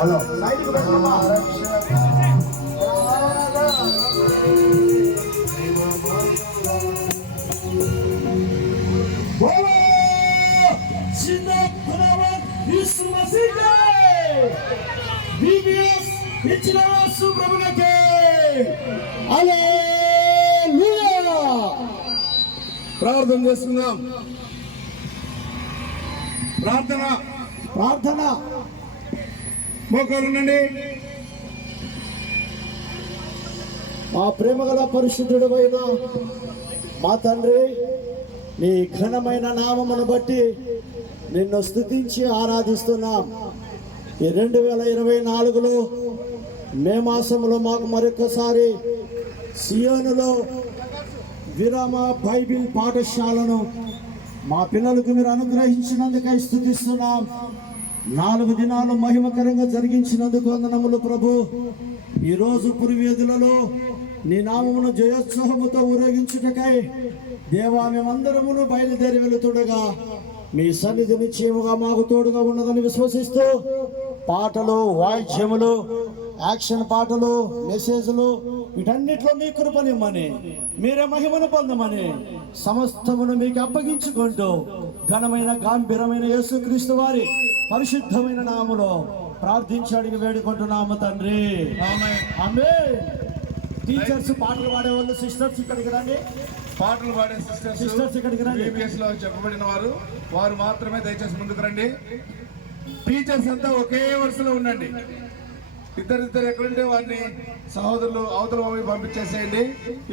Hello సైడ్కి పెట్టమ్మా. ప్రార్థన చేస్తున్నాం. ప్రార్థన ప్రార్థన మోకరుండండి. మా ప్రేమగల పరిశుద్ధుడైన మా తండ్రి, నీ ఘనమైన నామమును బట్టి నిన్ను స్తుతించి ఆరాధిస్తున్నాం. ఈ 2024లో మే మాసంలో మాకు మరొకసారి సియోనులో విరామ బైబిల్ పాఠశాలను మా పిల్లలకు మీరు అనుగ్రహించినందుకై స్తుతిస్తున్నాం. 4 దినాలు మహిమకరంగా జరిగించినందుకు వందనములు ప్రభు. ఈరోజు పురివేదులలో నీ నామమును జయోత్సవముతో ఊరేగించుటకై దేవా మేమందరమును బయలుదేరి వెళుతుండగా మీ సన్నిధి నిశ్చయముగా మాకు తోడుగా ఉన్నదని విశ్వసిస్తూ పాటలు, వాయిద్యములు, యాక్షన్ పాటలు, మెసేజ్లు వీటన్నిటిలో మీ కృపనిమ్మని, మీరే మహిమను పొందమని సమస్తమును మీకు అప్పగించుకుంటూ ఘనమైన గాంభీరమైన యేసుక్రీస్తు వారి పరిశుద్ధమైన నామములో ప్రార్థించి అడిగి వేడుకుంటున్నాము తండ్రి. ఆమేన్. టీచర్స్, పాటలు పాడే వాళ్ళు సిస్టర్స్ ఇక్కడికి రండి. పాటలు పాడే సిస్టర్స్ ఇక్కడికి రండి. BBS లో చెప్పబడిన వారు మాత్రమే దయచేసి ముందుకు రండి. టీచర్స్ అంతా ఒకే వరుసలో ఉండండి. ఇద్దరు ఎక్కడుంటే వారిని సహోదరులు అవతల బాబు పంపించేసేయండి.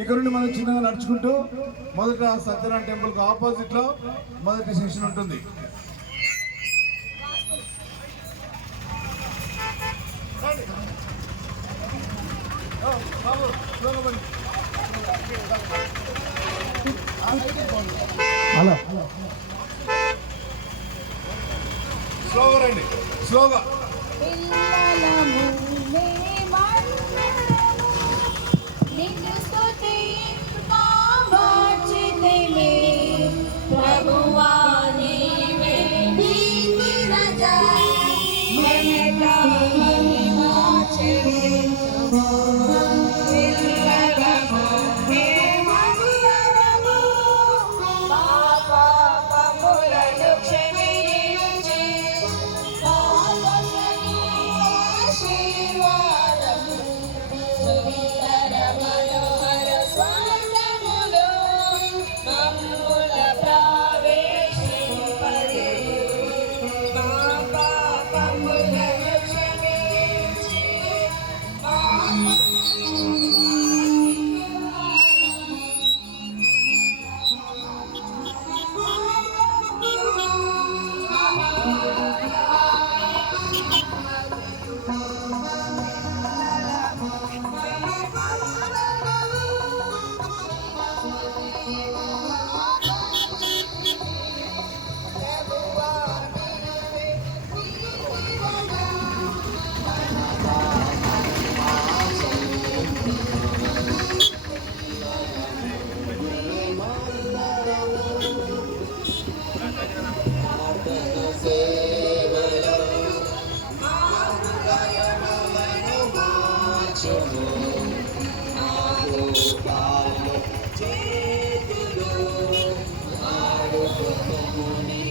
ఇక్కడ నుండి మనం చిన్నగా నడుచుకుంటూ మొదట సత్యనారాయణ టెంపుల్ కు ఆపోజిట్ లో మొదటి సెషన్ ఉంటుంది. హలో స్లోగా రండి, స్లోగా. చేతులు ఆడుకోముని